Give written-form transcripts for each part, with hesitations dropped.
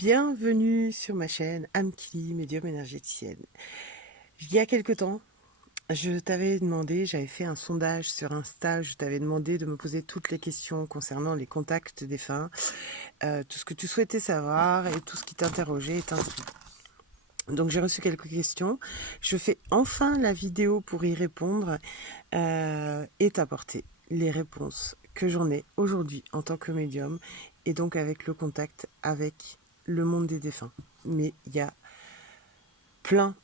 Bienvenue sur ma chaîne Amkili, médium énergéticienne. Il y a quelque temps, je t'avais demandé, j'avais fait un sondage sur Insta, je t'avais demandé de me poser toutes les questions concernant les contacts défunts, tout ce que tu souhaitais savoir et tout ce qui t'interrogeait et t'intriguait. Donc j'ai reçu quelques questions. Je fais enfin la vidéo pour y répondre et t'apporter les réponses que j'en ai aujourd'hui en tant que médium et donc avec le contact avec le monde des défunts. Mais il y a plein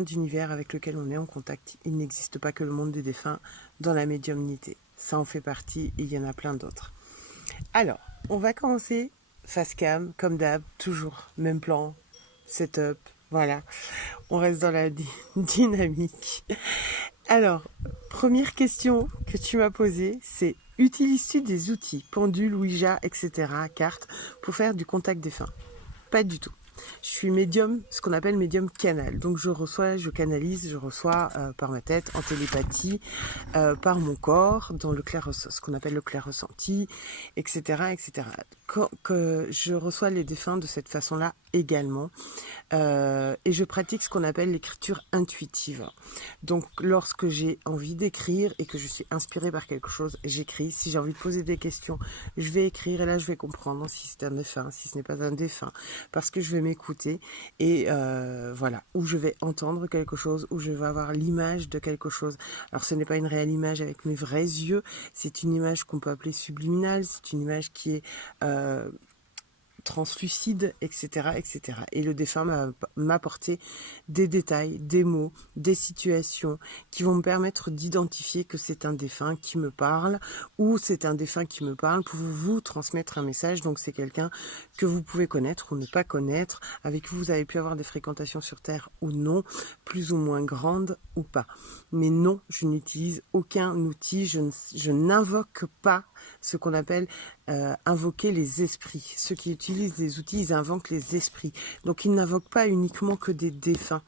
d'univers avec lesquels on est en contact. Il n'existe pas que le monde des défunts dans la médiumnité. Ça en fait partie et il y en a plein d'autres. Alors, on va commencer face cam, comme d'hab, toujours même plan, setup, voilà. On reste dans la dynamique. Alors, première question que tu m'as posée, c'est utilises-tu des outils, pendule, Ouija, etc., cartes, pour faire du contact défunt? Pas du tout. Je suis médium, ce qu'on appelle médium canal. Donc je reçois, je canalise, je reçois par ma tête, en télépathie, par mon corps, dans le ce qu'on appelle le clair ressenti, etc., etc. Que je reçois les défunts de cette façon-là également. Et je pratique ce qu'on appelle l'écriture intuitive. Donc lorsque j'ai envie d'écrire et que je suis inspirée par quelque chose, j'écris. Si j'ai envie de poser des questions, je vais écrire et là je vais comprendre si c'est un défunt, si ce n'est pas un défunt, parce que je vais m'écouter et voilà, où je vais entendre quelque chose, où je vais avoir l'image de quelque chose. Alors ce n'est pas une réelle image avec mes vrais yeux, c'est une image qu'on peut appeler subliminale, c'est une image qui est translucide, etc., etc. Et le défunt m'a apporté des détails, des mots, des situations qui vont me permettre d'identifier que c'est un défunt qui me parle ou c'est un défunt qui me parle pour vous transmettre un message. Donc c'est quelqu'un que vous pouvez connaître ou ne pas connaître, avec qui vous avez pu avoir des fréquentations sur Terre ou non, plus ou moins grandes ou pas. Mais non, je n'utilise aucun outil, je n'invoque pas ce qu'on appelle invoquer les esprits. Ceux qui utilisent des outils, ils invoquent les esprits. Donc ils n'invoquent pas uniquement que des défunts.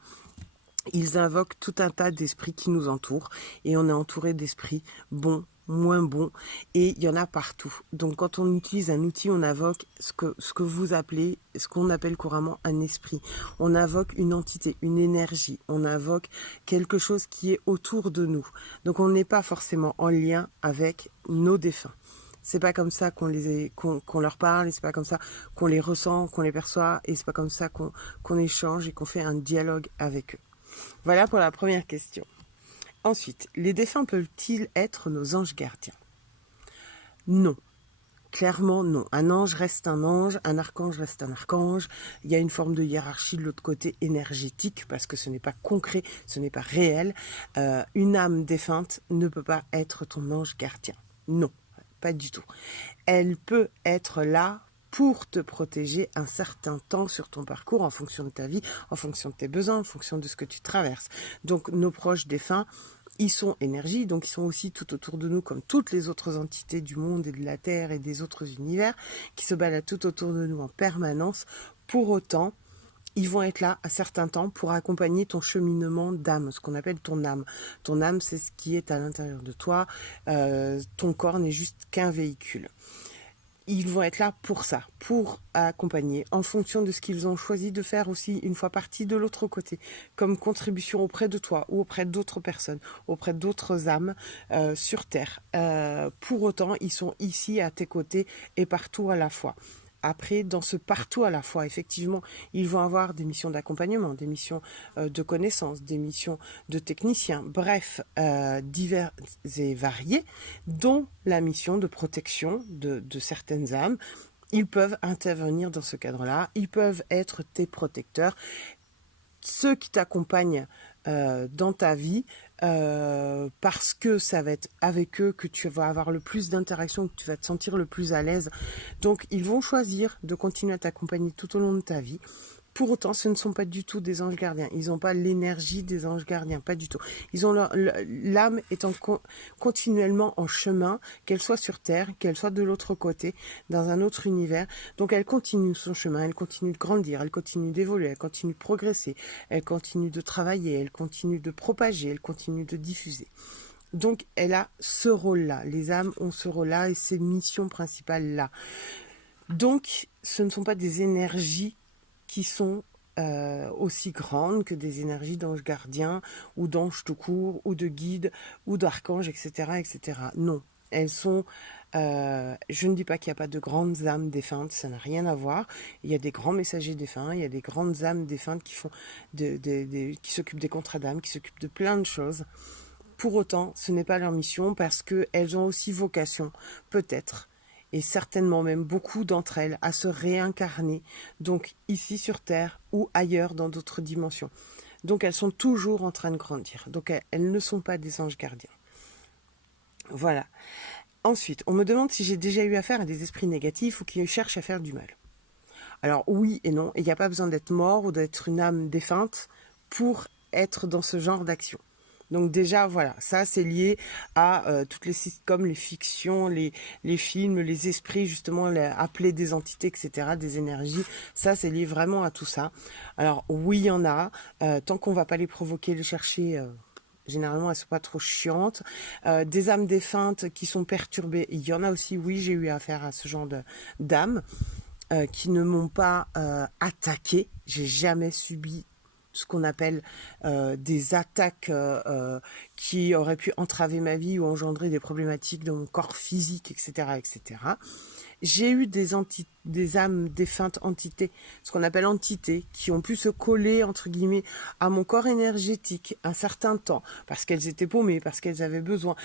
Ils invoquent tout un tas d'esprits qui nous entourent et on est entouré d'esprits bons, moins bons, et il y en a partout. Donc quand on utilise un outil, on invoque ce que vous appelez, ce qu'on appelle couramment un esprit. On invoque une entité, une énergie, on invoque quelque chose qui est autour de nous. Donc on n'est pas forcément en lien avec nos défunts. C'est pas comme ça qu'on leur parle, et c'est pas comme ça qu'on les ressent, qu'on les perçoit, et c'est pas comme ça qu'on échange et qu'on fait un dialogue avec eux. Voilà pour la première question. Ensuite, les défunts peuvent-ils être nos anges gardiens? Non. Clairement, non. Un ange reste un ange, un archange reste un archange. Il y a une forme de hiérarchie de l'autre côté énergétique parce que ce n'est pas concret, ce n'est pas réel. Une âme défunte ne peut pas être ton ange gardien. Non, pas du tout. Elle peut être là pour te protéger un certain temps sur ton parcours en fonction de ta vie, en fonction de tes besoins, en fonction de ce que tu traverses. Donc nos proches défunts, ils sont énergie, donc ils sont aussi tout autour de nous comme toutes les autres entités du monde et de la Terre et des autres univers qui se baladent tout autour de nous en permanence. Pour autant, ils vont être là à certains temps pour accompagner ton cheminement d'âme, ce qu'on appelle ton âme. Ton âme, c'est ce qui est à l'intérieur de toi. Ton corps n'est juste qu'un véhicule. Ils vont être là pour ça, pour accompagner, en fonction de ce qu'ils ont choisi de faire aussi une fois partis de l'autre côté, comme contribution auprès de toi ou auprès d'autres personnes, auprès d'autres âmes sur Terre. Pour autant, ils sont ici à tes côtés et partout à la fois. Après, dans ce partout à la fois, effectivement, ils vont avoir des missions d'accompagnement, des missions de connaissance, des missions de techniciens, bref, divers et variés, dont la mission de protection de certaines âmes. Ils peuvent intervenir dans ce cadre-là, ils peuvent être tes protecteurs, ceux qui t'accompagnent dans ta vie, parce que ça va être avec eux que tu vas avoir le plus d'interactions, que tu vas te sentir le plus à l'aise. Donc ils vont choisir de continuer à t'accompagner tout au long de ta vie. Pour autant, ce ne sont pas du tout des anges gardiens. Ils n'ont pas l'énergie des anges gardiens, pas du tout. Ils ont l'âme étant continuellement en chemin, qu'elle soit sur Terre, qu'elle soit de l'autre côté, dans un autre univers. Donc elle continue son chemin, elle continue de grandir, elle continue d'évoluer, elle continue de progresser, elle continue de travailler, elle continue de propager, elle continue de diffuser. Donc elle a ce rôle-là. Les âmes ont ce rôle-là et ces missions principales-là. Donc, ce ne sont pas des énergies qui sont aussi grandes que des énergies d'anges gardiens ou d'anges tout court ou de guides ou d'archanges, etc., etc. Non, elles sont... je ne dis pas qu'il n'y a pas de grandes âmes défuntes, ça n'a rien à voir. Il y a des grands messagers défunts, il y a des grandes âmes défuntes qui font qui s'occupent des contrats d'âmes, qui s'occupent de plein de choses. Pour autant, ce n'est pas leur mission parce qu'elles ont aussi vocation, peut-être, et certainement même beaucoup d'entre elles, à se réincarner, donc ici sur Terre ou ailleurs dans d'autres dimensions. Donc elles sont toujours en train de grandir. Donc elles ne sont pas des anges gardiens. Voilà. Ensuite, on me demande si j'ai déjà eu affaire à des esprits négatifs ou qui cherchent à faire du mal. Alors oui et non, il n'y a pas besoin d'être mort ou d'être une âme défunte pour être dans ce genre d'action. Donc déjà, voilà, ça c'est lié à toutes les sitcoms, les fictions, les films, les esprits, justement, appeler des entités, etc., des énergies. Ça, c'est lié vraiment à tout ça. Alors oui, il y en a. Tant qu'on va pas les provoquer, les chercher... généralement, elles sont pas trop chiantes. Des âmes défuntes qui sont perturbées, il y en a aussi. Oui, j'ai eu affaire à ce genre d'âmes qui ne m'ont pas attaqué. J'ai jamais subi ce qu'on appelle des attaques qui auraient pu entraver ma vie ou engendrer des problématiques dans mon corps physique, etc., etc. J'ai eu des âmes défuntes entités, ce qu'on appelle entités, qui ont pu se coller, entre guillemets, à mon corps énergétique un certain temps, parce qu'elles étaient paumées, parce qu'elles avaient besoin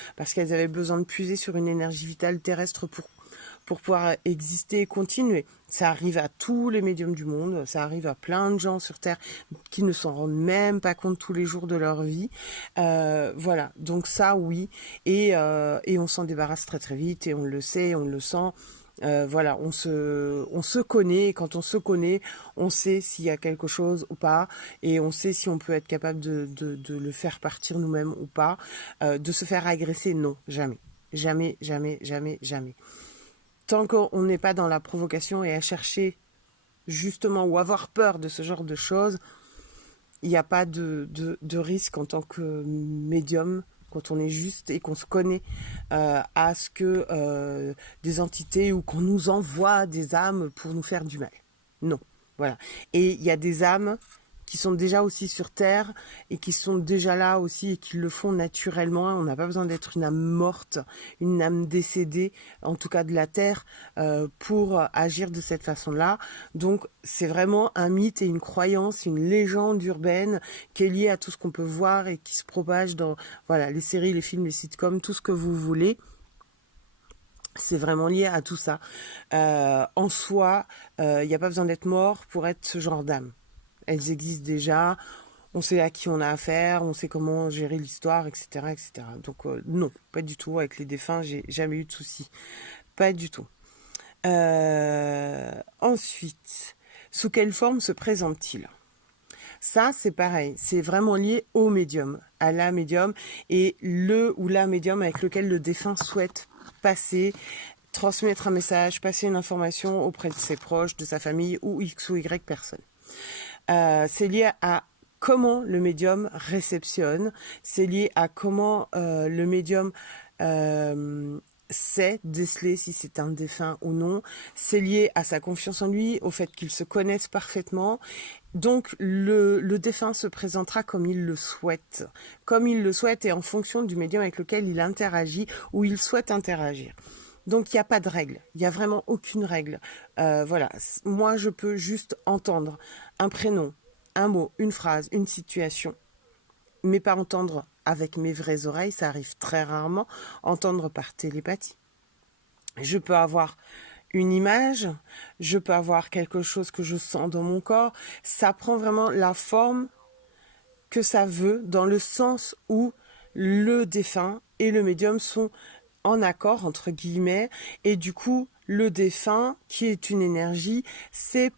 de puiser sur une énergie vitale terrestre pour pouvoir exister et continuer. Ça arrive à tous les médiums du monde, ça arrive à plein de gens sur Terre qui ne s'en rendent même pas compte tous les jours de leur vie. Voilà, donc ça oui, et on s'en débarrasse très très vite, et on le sait, on le sent. Voilà, on se connaît, et quand on se connaît, on sait s'il y a quelque chose ou pas, et on sait si on peut être capable de le faire partir nous-mêmes ou pas. De se faire agresser, non, jamais. Jamais, jamais, jamais, jamais. Tant qu'on n'est pas dans la provocation et à chercher justement ou avoir peur de ce genre de choses, il n'y a pas de risque en tant que médium, quand on est juste et qu'on se connaît, à ce que des entités ou qu'on nous envoie des âmes pour nous faire du mal. Non, voilà. Et il y a des âmes qui sont déjà aussi sur Terre et qui sont déjà là aussi et qui le font naturellement. On n'a pas besoin d'être une âme morte, une âme décédée, en tout cas de la Terre, pour agir de cette façon-là. Donc c'est vraiment un mythe et une croyance, une légende urbaine qui est liée à tout ce qu'on peut voir et qui se propage dans voilà, les séries, les films, les sitcoms, tout ce que vous voulez. C'est vraiment lié à tout ça. En soi, il n'y a pas besoin d'être mort pour être ce genre d'âme. Elles existent déjà, on sait à qui on a affaire, on sait comment gérer l'histoire, etc., etc. Donc non, pas du tout. Avec les défunts, j'ai jamais eu de soucis. Pas du tout. Ensuite, sous quelle forme se présente-t-il ? Ça, c'est pareil. C'est vraiment lié au médium, à la médium, et le ou la médium avec lequel le défunt souhaite passer, transmettre un message, passer une information auprès de ses proches, de sa famille ou X ou Y personne. C'est lié à comment le médium réceptionne, c'est lié à comment le médium sait déceler si c'est un défunt ou non, c'est lié à sa confiance en lui, au fait qu'il se connaisse parfaitement. Donc le défunt se présentera comme il le souhaite et en fonction du médium avec lequel il interagit ou il souhaite interagir. Donc il n'y a pas de règle, il n'y a vraiment aucune règle. Voilà, moi je peux juste entendre un prénom, un mot, une phrase, une situation, mais pas entendre avec mes vraies oreilles, ça arrive très rarement, entendre par télépathie. Je peux avoir une image, je peux avoir quelque chose que je sens dans mon corps, ça prend vraiment la forme que ça veut, dans le sens où le défunt et le médium sont en accord, entre guillemets, et du coup, le défunt, qui est une énergie, c'est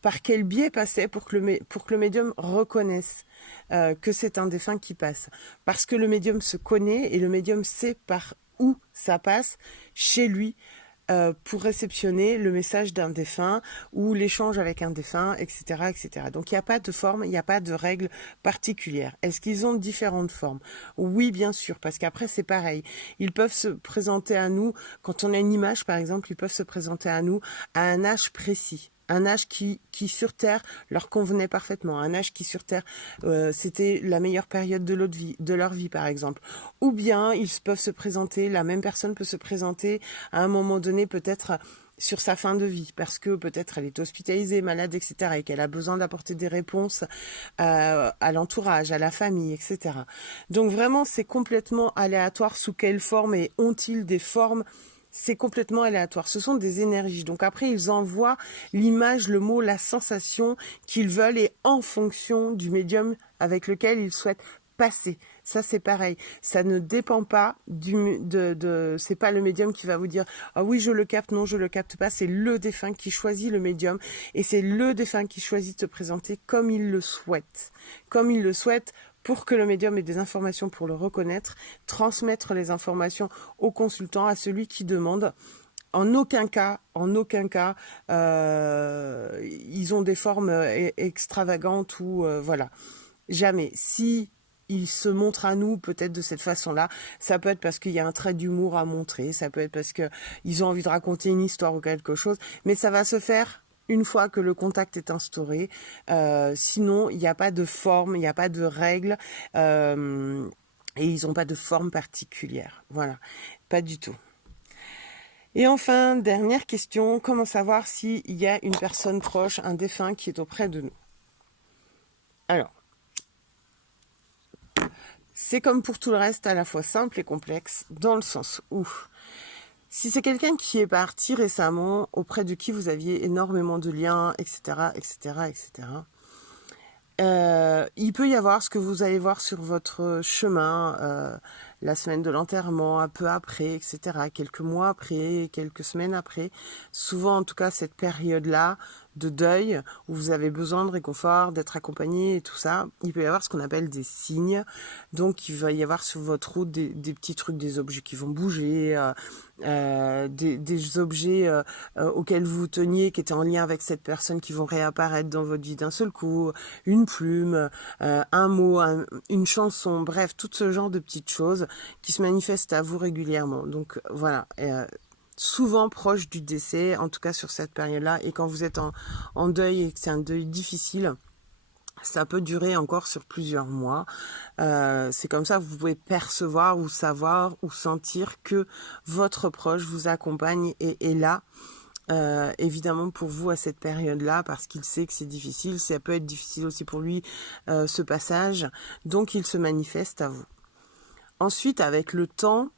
par quel biais passer pour que le médium reconnaisse que c'est un défunt qui passe. Parce que le médium se connaît et le médium sait par où ça passe chez lui, pour réceptionner le message d'un défunt ou l'échange avec un défunt, etc., etc. Donc il n'y a pas de forme, il n'y a pas de règle particulière. Est-ce qu'ils ont différentes formes? Oui, bien sûr, parce qu'après c'est pareil. Ils peuvent se présenter à nous, quand on a une image par exemple, ils peuvent se présenter à nous à un âge précis. Un âge qui sur Terre leur convenait parfaitement, un âge qui sur Terre c'était la meilleure période de leur vie par exemple. Ou bien ils peuvent se présenter, la même personne peut se présenter à un moment donné peut-être sur sa fin de vie, parce que peut-être elle est hospitalisée, malade, etc., et qu'elle a besoin d'apporter des réponses à l'entourage, à la famille, etc. Donc vraiment, c'est complètement aléatoire sous quelle forme et ont-ils des formes. C'est complètement aléatoire. Ce sont des énergies. Donc après, ils envoient l'image, le mot, la sensation qu'ils veulent et en fonction du médium avec lequel ils souhaitent passer. Ça, c'est pareil. Ça ne dépend pas c'est pas le médium qui va vous dire, ah oui, je le capte, non, je le capte pas. C'est le défunt qui choisit le médium et c'est le défunt qui choisit de se présenter comme il le souhaite. Comme il le souhaite, pour que le médium ait des informations pour le reconnaître, transmettre les informations au consultant, à celui qui demande. En aucun cas, ils ont des formes extravagantes ou voilà. Jamais. Si ils se montrent à nous peut-être de cette façon-là, ça peut être parce qu'il y a un trait d'humour à montrer, ça peut être parce que ils ont envie de raconter une histoire ou quelque chose, mais ça va se faire une fois que le contact est instauré. Sinon, il n'y a pas de forme, il n'y a pas de règles. Et ils n'ont pas de forme particulière. Voilà, pas du tout. Et enfin, dernière question, comment savoir s'il y a une personne proche, un défunt qui est auprès de nous? Alors, c'est comme pour tout le reste, à la fois simple et complexe, dans le sens où, si c'est quelqu'un qui est parti récemment, auprès de qui vous aviez énormément de liens, etc., etc., etc., il peut y avoir ce que vous allez voir sur votre chemin, la semaine de l'enterrement, un peu après, etc., quelques mois après, quelques semaines après. Souvent, en tout cas, cette période-là de deuil, où vous avez besoin de réconfort, d'être accompagné et tout ça, il peut y avoir ce qu'on appelle des signes. Donc, il va y avoir sur votre route des petits trucs, des objets qui vont bouger, des objets auxquels vous teniez, qui étaient en lien avec cette personne, qui vont réapparaître dans votre vie d'un seul coup, une plume, un mot, une chanson, bref, tout ce genre de petites choses qui se manifestent à vous régulièrement. Donc voilà, souvent proche du décès, en tout cas sur cette période-là, et quand vous êtes en deuil et que c'est un deuil difficile, ça peut durer encore sur plusieurs mois. C'est comme ça que vous pouvez percevoir ou savoir ou sentir que votre proche vous accompagne et est là. Évidemment pour vous à cette période-là, parce qu'il sait que c'est difficile, ça peut être difficile aussi pour lui ce passage, donc il se manifeste à vous. Ensuite, avec le temps,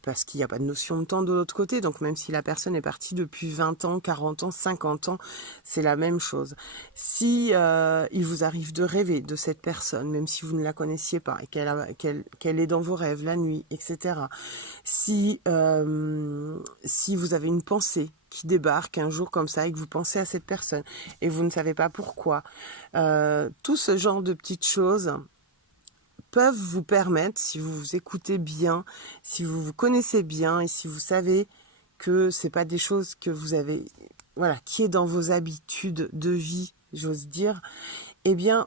parce qu'il n'y a pas de notion de temps de l'autre côté, donc même si la personne est partie depuis 20 ans, 40 ans, 50 ans, c'est la même chose. Si il vous arrive de rêver de cette personne, même si vous ne la connaissiez pas, et qu'elle est dans vos rêves la nuit, etc. Si vous avez une pensée qui débarque un jour comme ça et que vous pensez à cette personne et vous ne savez pas pourquoi, tout ce genre de petites choses peuvent vous permettre, si vous vous écoutez bien, si vous vous connaissez bien et si vous savez que c'est pas des choses que vous avez, voilà, qui est dans vos habitudes de vie, j'ose dire, eh bien,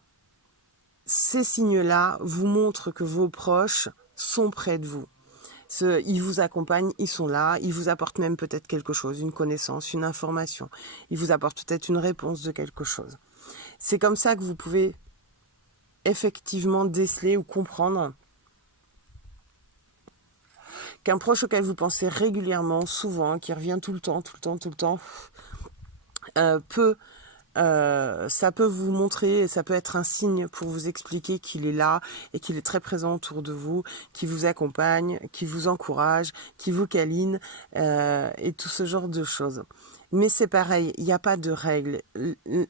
ces signes-là vous montrent que vos proches sont près de vous. Ils vous accompagnent, ils sont là, ils vous apportent même peut-être quelque chose, une connaissance, une information. Ils vous apportent peut-être une réponse de quelque chose. C'est comme ça que vous pouvez effectivement déceler ou comprendre qu'un proche auquel vous pensez régulièrement, souvent, qui revient tout le temps, ça peut vous montrer, ça peut être un signe pour vous expliquer qu'il est là et qu'il est très présent autour de vous, qui vous accompagne, qui vous encourage, qui vous câline et tout ce genre de choses. Mais c'est pareil, il n'y a pas de règle.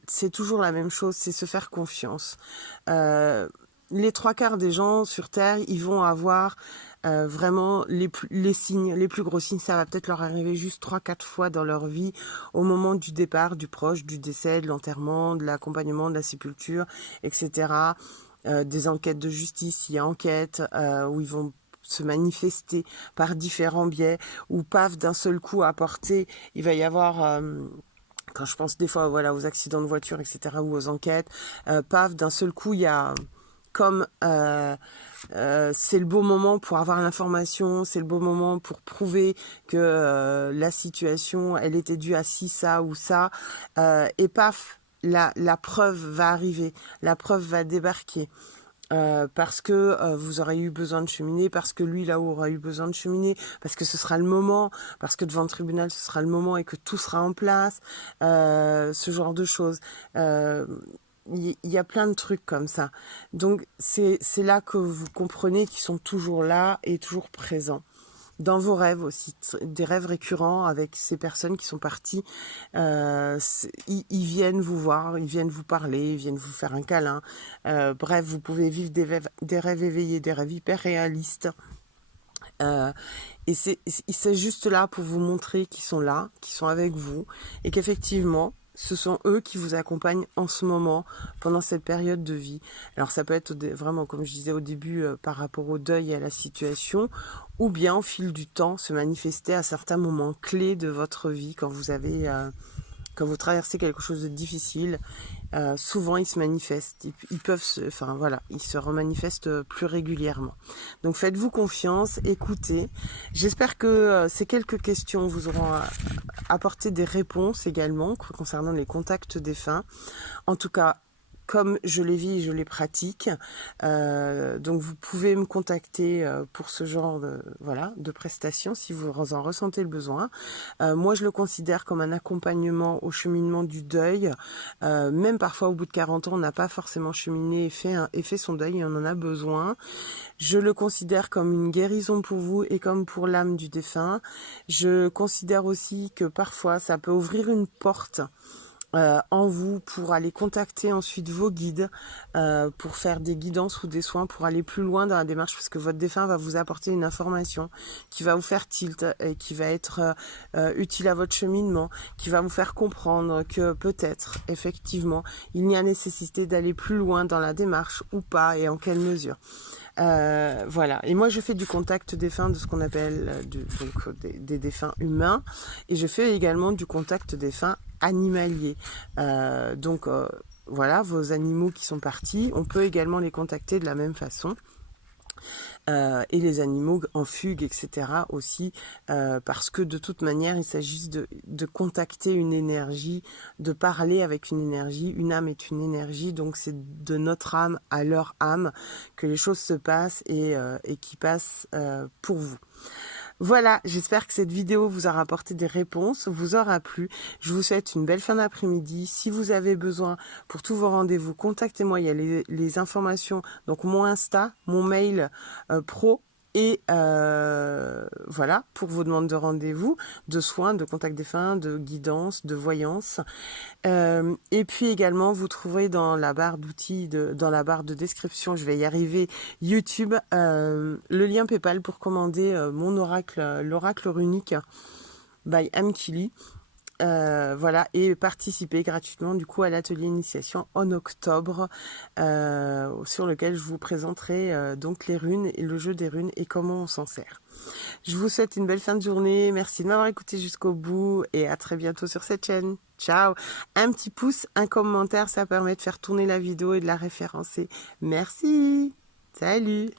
C'est toujours la même chose, c'est se faire confiance. Les 3/4 des gens sur Terre, ils vont avoir vraiment les signes, les plus gros signes. Ça va peut-être leur arriver juste 3-4 fois dans leur vie, au moment du départ, du proche, du décès, de l'enterrement, de l'accompagnement, de la sépulture, etc. Des enquêtes de justice, il y a enquête où ils vont se manifester par différents biais, ou paf, d'un seul coup apporter, il va y avoir... quand je pense des fois voilà, aux accidents de voiture, etc., ou aux enquêtes, paf, d'un seul coup, il y a comme c'est le beau moment pour avoir l'information, c'est le beau moment pour prouver que la situation, elle était due à ci, ça ou ça, et paf, la preuve va arriver, la preuve va débarquer. Parce que vous aurez eu besoin de cheminer, parce que lui là aura eu besoin de cheminer, parce que ce sera le moment, parce que devant le tribunal ce sera le moment et que tout sera en place, ce genre de choses. Il y a plein de trucs comme ça. Donc c'est là que vous comprenez qu'ils sont toujours là et toujours présents. Dans vos rêves aussi, des rêves récurrents avec ces personnes qui sont parties, ils viennent vous voir, ils viennent vous parler, ils viennent vous faire un câlin. Bref, vous pouvez vivre des rêves éveillés, des rêves hyper réalistes. Et c'est juste là pour vous montrer qu'ils sont là, qu'ils sont avec vous, et qu'effectivement, ce sont eux qui vous accompagnent en ce moment, pendant cette période de vie. Alors ça peut être vraiment, comme je disais au début, par rapport au deuil et à la situation, ou bien au fil du temps, se manifester à certains moments clés de votre vie, quand vous traversez quelque chose de difficile. Souvent ils se manifestent, ils peuvent enfin voilà, ils se remanifestent plus régulièrement. Donc faites-vous confiance, écoutez. J'espère que ces quelques questions vous auront apporté des réponses également concernant les contacts défunts. En tout cas, comme je les vis et je les pratique, donc vous pouvez me contacter pour ce genre de prestations si vous en ressentez le besoin. Moi, je le considère comme un accompagnement au cheminement du deuil. Même parfois, au bout de 40 ans, on n'a pas forcément cheminé et fait son deuil et on en a besoin. Je le considère comme une guérison pour vous et comme pour l'âme du défunt. Je considère aussi que parfois, ça peut ouvrir une porte en vous pour aller contacter ensuite vos guides, pour faire des guidances ou des soins, pour aller plus loin dans la démarche, parce que votre défunt va vous apporter une information qui va vous faire tilt et qui va être utile à votre cheminement, qui va vous faire comprendre que peut-être effectivement il y a nécessité d'aller plus loin dans la démarche ou pas, et en quelle mesure. Voilà. Et moi, je fais du contact défunt, de ce qu'on appelle des défunts humains, et je fais également du contact défunt animalier. Voilà, vos animaux qui sont partis, on peut également les contacter de la même façon. Et les animaux en fugue, etc. aussi, parce que de toute manière, il s'agit de contacter une énergie, de parler avec une énergie. Une âme est une énergie, donc c'est de notre âme à leur âme que les choses se passent et qui passent pour vous. Voilà, j'espère que cette vidéo vous aura apporté des réponses, vous aura plu. Je vous souhaite une belle fin d'après-midi. Si vous avez besoin pour tous vos rendez-vous, contactez-moi. Il y a les informations, donc mon Insta, mon mail pro. Et voilà, pour vos demandes de rendez-vous, de soins, de contact défunt, de guidance, de voyance. Et puis également, vous trouverez dans la barre d'outils, dans la barre de description, je vais y arriver, YouTube, le lien PayPal pour commander mon oracle, l'oracle runique by Amkili. Voilà, et participer gratuitement du coup à l'atelier initiation en octobre, sur lequel je vous présenterai donc les runes et le jeu des runes et comment on s'en sert. Je vous souhaite une belle fin de journée, merci de m'avoir écouté jusqu'au bout et à très bientôt sur cette chaîne. Ciao! Un petit pouce, un commentaire, ça permet de faire tourner la vidéo et de la référencer. Merci! Salut!